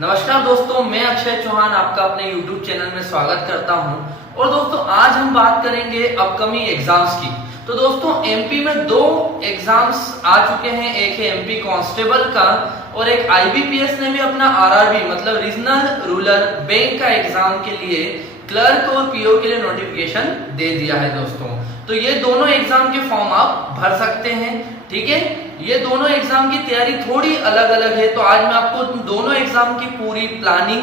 नमस्कार दोस्तों, मैं अक्षय चौहान आपका अपने YouTube चैनल में स्वागत करता हूं। और दोस्तों आज हम बात करेंगे अपकमिंग एग्जाम्स की। तो दोस्तों एमपी में दो एग्जाम्स आ चुके हैं, एक है एमपी कांस्टेबल का और एक आईबीपीएस ने भी अपना आरआरबी मतलब रीजनल रूरल बैंक का एग्जाम के लिए क्लर्क और पीओ के लिए नोटिफिकेशन दे दिया है दोस्तों। तो ये दोनों एग्जाम के फॉर्म आप भर सकते हैं, ठीक है। ये दोनों एग्जाम की तैयारी थोड़ी अलग अलग है, तो आज मैं आपको दोनों एग्जाम की पूरी प्लानिंग,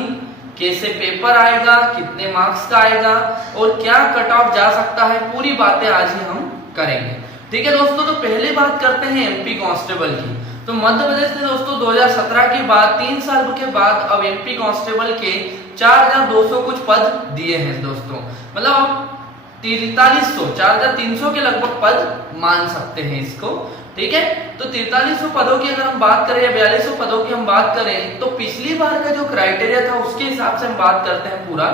कैसे पेपर आएगा, कितने मार्क्स का आएगा और क्या कट ऑफ जा सकता है, पूरी बातें आज ही हम करेंगे, ठीक है दोस्तों। तो पहले बात करते हैं एमपी कांस्टेबल की। तो मध्य प्रदेश ने दोस्तों 2017 के बाद 3 साल के बाद अब एमपी कांस्टेबल के 4200 कुछ पद दिए हैं दोस्तों। मतलब अब 4300 के लगभग पद मान सकते हैं इसको, ठीक है। तो 4300 पदों की अगर हम बात करें या 4200 पदों की हम बात करें, तो पिछली बार का जो क्राइटेरिया था उसके हिसाब से हम बात करते हैं पूरा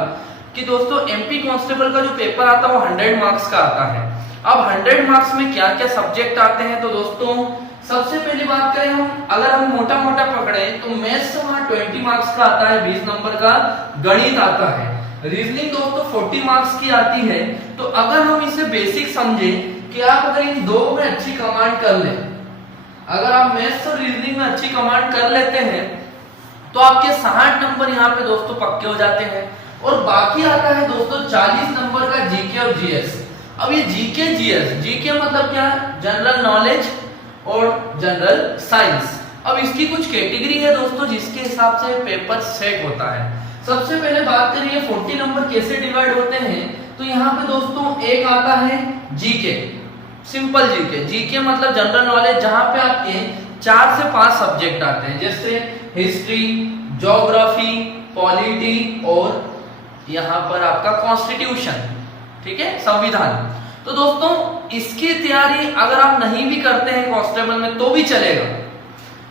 कि दोस्तों एमपी कांस्टेबल का जो पेपर आता है वो 100 मार्क्स का आता है। अब 100 मार्क्स में क्या क्या सब्जेक्ट आते हैं, तो दोस्तों सबसे पहले बात करें हम, अगर हम मोटा मोटा पकड़े तो मैथ्स वहां 20 मार्क्स का आता है, 20 नंबर का गणित आता है, रीजनिंग दोस्तों 40 मार्क्स की आती है। तो अगर हम इसे बेसिक समझे कि आप अगर इन दो में अच्छी कमांड कर ले, अगर आप मैथ्स और रीजनिंग में अच्छी कमांड कर लेते हैं तो आपके 60 नंबर यहाँ पे दोस्तों पक्के हो जाते हैं। और बाकी आता है दोस्तों 40 नंबर का जीके और जीएस। अब ये जीके जीएस, जीके मतलब क्या, जनरल नॉलेज और जनरल साइंस। अब इसकी कुछ कैटेगरी है दोस्तों जिसके हिसाब से पेपर सेट होता है। सबसे पहले बात करिए 40 नंबर कैसे डिवाइड होते हैं। तो यहाँ पे दोस्तों एक आता है जीके, सिंपल जीके। जीके मतलब जनरल नॉलेज, जहां पे आपके 4 से 5 सब्जेक्ट आते हैं, जैसे हिस्ट्री, ज्योग्राफी, पॉलिटी और यहाँ पर आपका कॉन्स्टिट्यूशन, ठीक है, संविधान। तो दोस्तों इसकी तैयारी अगर आप नहीं भी करते हैं कांस्टेबल में तो भी चलेगा।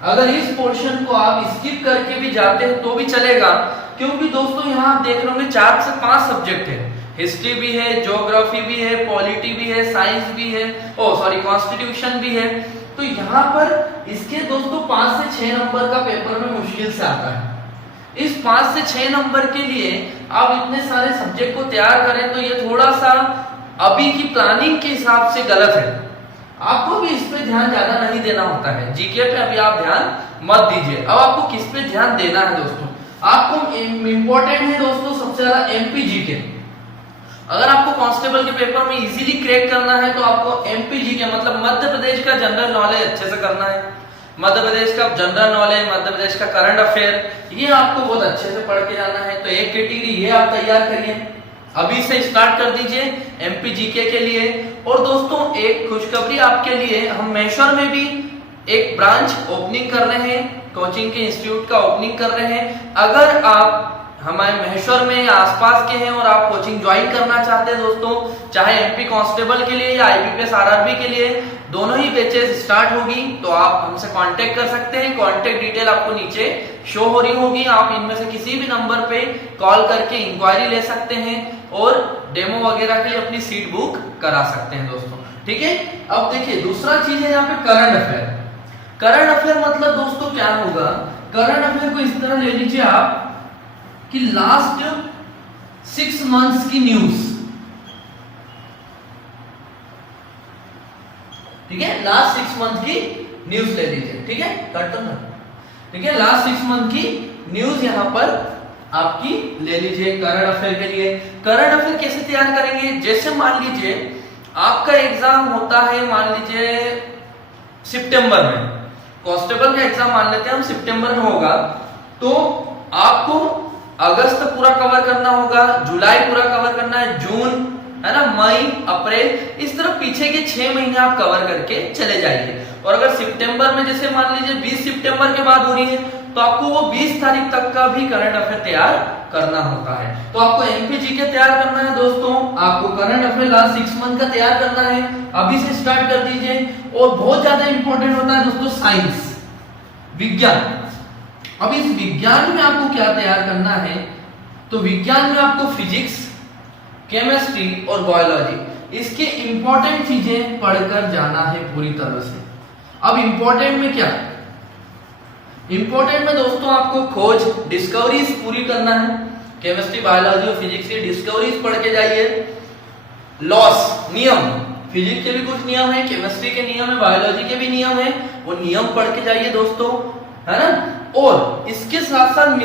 अगर इस पोर्शन को आप स्किप करके भी जाते हैं तो भी चलेगा, क्योंकि दोस्तों यहाँ आप देख रहे 4 से 5 सब्जेक्ट है, हिस्ट्री भी है, ज्योग्राफी भी है, पॉलिटी भी है, साइंस भी है, कॉन्स्टिट्यूशन भी है। तो यहाँ पर इसके दोस्तों 5 से 6 नंबर का पेपर में मुश्किल से आता है। इस 5 से 6 नंबर के लिए आप इतने सारे सब्जेक्ट को तैयार करें तो ये थोड़ा सा अभी की प्लानिंग के हिसाब से गलत है। आपको भी इस पे ध्यान ज्यादा नहीं देना होता है, जीके पे अभी आप ध्यान मत दीजिए। अब आपको किस पे ध्यान देना है दोस्तों, आपको इम्पोर्टेंट है दोस्तों सबसे ज्यादा एमपी जीके। अगर आपको कांस्टेबल के पेपर में इजीली क्रैक करना है तो आपको एमपी जीके मतलब मध्य प्रदेश का जनरल नॉलेज अच्छे से करना है। मध्य प्रदेश का जनरल नॉलेज, मध्य प्रदेश का करंट अफेयर, ये आपको बहुत अच्छे से पढ़ के जाना है। तो एक कैटेगरी ये आप तैयार करिए, अभी से स्टार्ट कर दीजिए एमपी जीके के लिए। और दोस्तों एक खुशखबरी आपके लिए, हम महेश्वर में भी एक ब्रांच ओपनिंग कर रहे हैं, कोचिंग के इंस्टीट्यूट का ओपनिंग कर रहे हैं। अगर आप हमारे महेश्वर में आसपास के हैं और आप कोचिंग ज्वाइन करना चाहते हैं दोस्तों, चाहे एमपी कांस्टेबल के लिए या आईबीपीएस आरआरबी के लिए, दोनों ही बैचेस स्टार्ट होगी, तो आप हमसे कांटेक्ट कर सकते हैं। कांटेक्ट डिटेल आपको नीचे शो हो रही होगी, आप इनमें से किसी भी नंबर पे कॉल करके इंक्वायरी ले सकते हैं और डेमो वगैरह के लिए अपनी सीट बुक करा सकते हैं दोस्तों, ठीक है। अब देखिए दूसरा चीज है यहाँ पे करंट अफेयर। करंट अफेयर मतलब दोस्तों क्या होगा, करंट अफेयर को इस तरह ले लीजिए आप कि लास्ट 6 मंथ्स की न्यूज, ठीक है, लास्ट 6 मंथ की न्यूज ले लीजिए, ठीक है, ठीक है, लास्ट 6 मंथ की न्यूज यहां पर आपकी ले लीजिए करंट अफेयर के लिए। करंट अफेयर कैसे तैयार करेंगे, जैसे मान लीजिए आपका एग्जाम होता है, मान लीजिए सितंबर में, कांस्टेबल का एग्जाम मान लेते हैं हम सितंबर में होगा, तो आपको अगस्त पूरा कवर करना होगा, जुलाई पूरा कवर करना है, जून है ना, मई, अप्रैल, इस तरह पीछे के 6 महीने आप कवर करके चले जाइए। और अगर सितंबर में जैसे मान लीजिए 20 सितंबर के बाद हो रही है तो आपको वो 20 तारीख तक का भी करंट अफेयर तैयार करना होता है। तो आपको एमपी जीके तैयार करना है दोस्तों, आपको करंट अफेयर लास्ट 6 मंथ का तैयार करना है, अभी से स्टार्ट कर दीजिए। और बहुत ज्यादा इंपॉर्टेंट होता है दोस्तों साइंस, विज्ञान। अब इस विज्ञान में आपको क्या तैयार करना है, तो विज्ञान में आपको फिजिक्स, केमिस्ट्री और बायोलॉजी, इसके इंपॉर्टेंट चीजें पढ़कर जाना है पूरी तरह से। अब इंपॉर्टेंट में क्या, इंपॉर्टेंट में दोस्तों आपको खोज डिस्कवरीज पूरी करना है। केमिस्ट्री, बायोलॉजी और फिजिक्स की डिस्कवरीज पढ़ के जाइए। लॉस, नियम, फिजिक्स के भी कुछ नियम है, केमिस्ट्री के नियम है, बायोलॉजी के भी नियम है, वो नियम पढ़ के जाइए दोस्तों, है ना। और इसके साथ साथ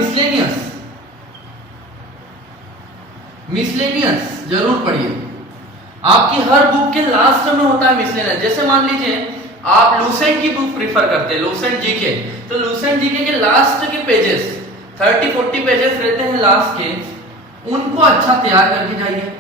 मिसलेनियस जरूर पढ़िए। आपकी हर बुक के लास्ट में होता है मिसलेनियस। जैसे मान लीजिए आप लूसेंट की बुक प्रीफर करते हैं, लूसेंट जीके, तो लूसेंट जीके के लास्ट के पेजेस 30-40 पेजेस रहते हैं लास्ट के, उनको अच्छा तैयार करके जाइए।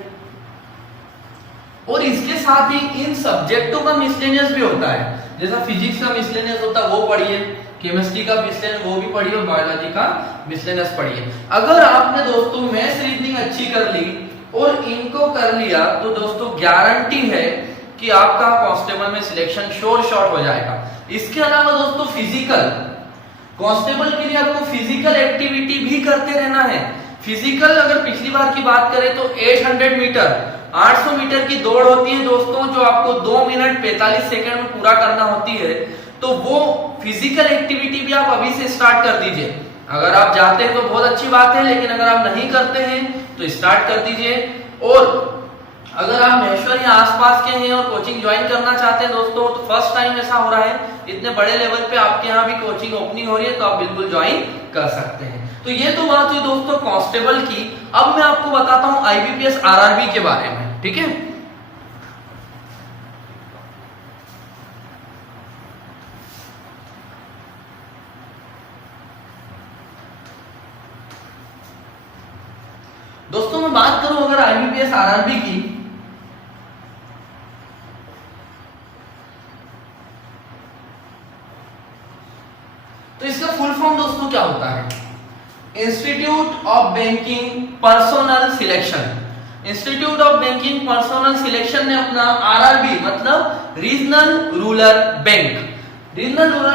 और इसके साथ ही इन सब्जेक्टों का मिसलेनियस भी होता है, जैसा फिजिक्स का मिसलेनियस होता है वो पढ़िए, केमिस्ट्री का मिसलेनियस वो भी पढ़िए और बायोलॉजी का मिसलेनियस पढ़िए। अगर आपने दोस्तों मैथ्स रीजनिंग अच्छी कर ली और इनको कर लिया तो दोस्तों गारंटी है कि आपका कांस्टेबल में सिलेक्शन श्योर शॉट हो जाएगा। इसके अलावा दोस्तों फिजिकल, कांस्टेबल के लिए आपको फिजिकल एक्टिविटी भी करते रहना है। फिजिकल अगर पिछली बार की बात करें तो 800 मीटर 800 मीटर की दौड़ होती है दोस्तों, जो आपको 2 मिनट 45 सेकंड में पूरा करना होती है। तो वो फिजिकल एक्टिविटी भी आप अभी से स्टार्ट कर दीजिए। अगर आप जाते हैं तो बहुत अच्छी बात है, लेकिन अगर आप नहीं करते हैं तो स्टार्ट कर दीजिए। और अगर आप महेश्वर या आसपास के हैं और कोचिंग ज्वाइन करना चाहते हैं दोस्तों, तो फर्स्ट टाइम ऐसा हो रहा है, इतने बड़े लेवल पे आपके यहाँ भी कोचिंग ओपनिंग हो रही है, तो आप बिल्कुल ज्वाइन कर सकते हैं। तो ये तो बात हुई दोस्तों कांस्टेबल की। अब मैं आपको बताता हूँ आईबीपीएस आरआरबी के बारे में, ठीक है। दोस्तों मैं बात करूं अगर आईबीपीएस आरआरबी की, तो इसका फुल फॉर्म दोस्तों क्या होता है? Institute of banking personnel selection. Institute of banking personnel selection ने अपना आरआरबी मतलब रीजनल रूरल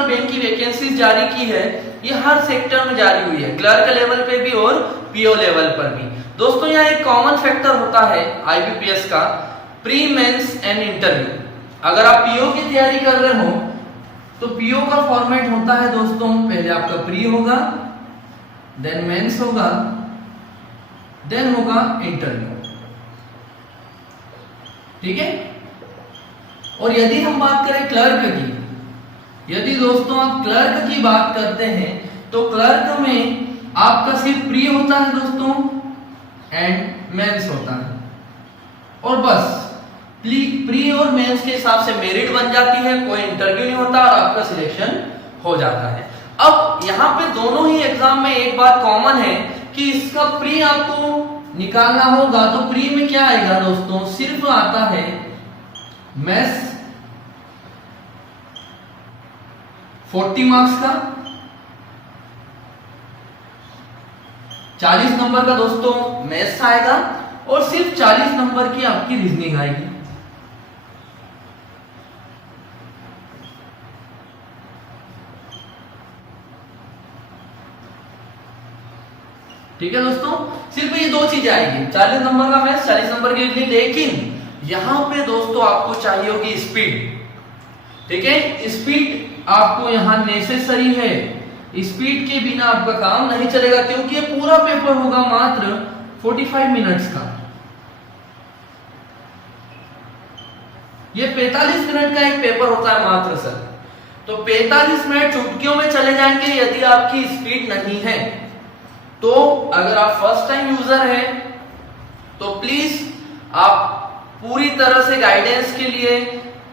बैंक की वैकेंसीज जारी की है। ये हर सेक्टर में जारी हुई है, क्लर्क लेवल पे भी और पीओ लेवल पर भी। दोस्तों यहाँ एक कॉमन फैक्टर होता है आईबीपीएस का, प्री मेंस एंड इंटरव्यू। अगर आप पीओ की तैयारी कर रहे हो तो पीओ का फॉर्मेट होता है दोस्तों, पहले आपका प्री होगा, देन मेंस होगा, देन होगा इंटरव्यू, ठीक है। और यदि हम बात करें क्लर्क की, यदि दोस्तों आप क्लर्क की बात करते हैं तो क्लर्क में आपका सिर्फ प्री होता है दोस्तों एंड मेंस होता है, और बस प्री और मेंस के हिसाब से मेरिट बन जाती है, कोई इंटरव्यू नहीं होता और आपका सिलेक्शन हो जाता है। अब यहाँ पे दोनों ही एग्जाम में एक बात कॉमन है कि इसका प्री आपको निकालना होगा, तो प्री में क्या आएगा दोस्तों, सिर्फ आता है मैथ्स 40 मार्क्स का, 40 नंबर का दोस्तों मैथ्स आएगा और सिर्फ 40 नंबर की आपकी रीजनिंग आएगी। ठीक है दोस्तों, सिर्फ ये दो चीजें आएगी, 40 नंबर का मैथ्स, 40 नंबर की रीजनिंग। लेकिन यहां पे दोस्तों आपको चाहिए होगी स्पीड, ठीक है। स्पीड आपको यहां नेसेसरी है, स्पीड के बिना आपका काम नहीं चलेगा, क्योंकि ये पूरा पेपर होगा मात्र 45 मिनट्स का। ये 45 मिनट का एक पेपर होता है मात्र सर, तो 45 मिनट चुटकियों में चले जाएंगे यदि आपकी स्पीड नहीं है। तो अगर आप फर्स्ट टाइम यूजर हैं तो प्लीज आप पूरी तरह से गाइडेंस के लिए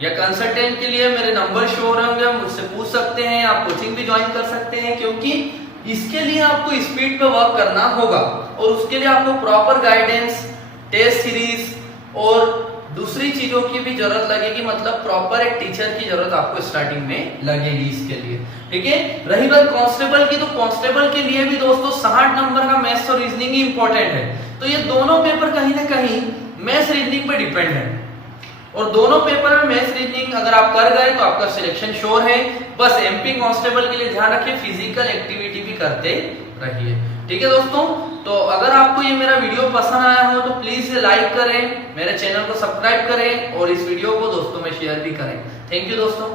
या कंसल्टेंट के लिए मेरे नंबर शो हो रहे होंगे, मुझसे पूछ सकते हैं, आप कोचिंग भी ज्वाइन कर सकते हैं, क्योंकि इसके लिए आपको स्पीड पे वर्क करना होगा और उसके लिए आपको प्रॉपर गाइडेंस, टेस्ट सीरीज और दूसरी चीजों की भी जरूरत लगेगी, मतलब प्रॉपर एक टीचर की जरूरत आपको स्टार्टिंग में लगेगी इसके लिए, ठीक है। रही बात कांस्टेबल की, तो कांस्टेबल के लिए भी दोस्तों 60 नंबर का मैथ्स और रीजनिंग ही इंपॉर्टेंट है। तो ये दोनों पेपर कहीं ना कहीं मैथ्स रीजनिंग पे डिपेंड है, और दोनों पेपर में मैथ्स रीजनिंग अगर आप कर गए तो आपका सिलेक्शन श्योर है। बस एमपी कांस्टेबल के लिए ध्यान रखिए, फिजिकल एक्टिविटी भी करते रहिए, ठीक है दोस्तों। तो अगर आपको ये मेरा वीडियो पसंद आया हो तो प्लीज इसे लाइक करें, मेरे चैनल को सब्सक्राइब करें और इस वीडियो को दोस्तों में शेयर भी करें। थैंक यू दोस्तों।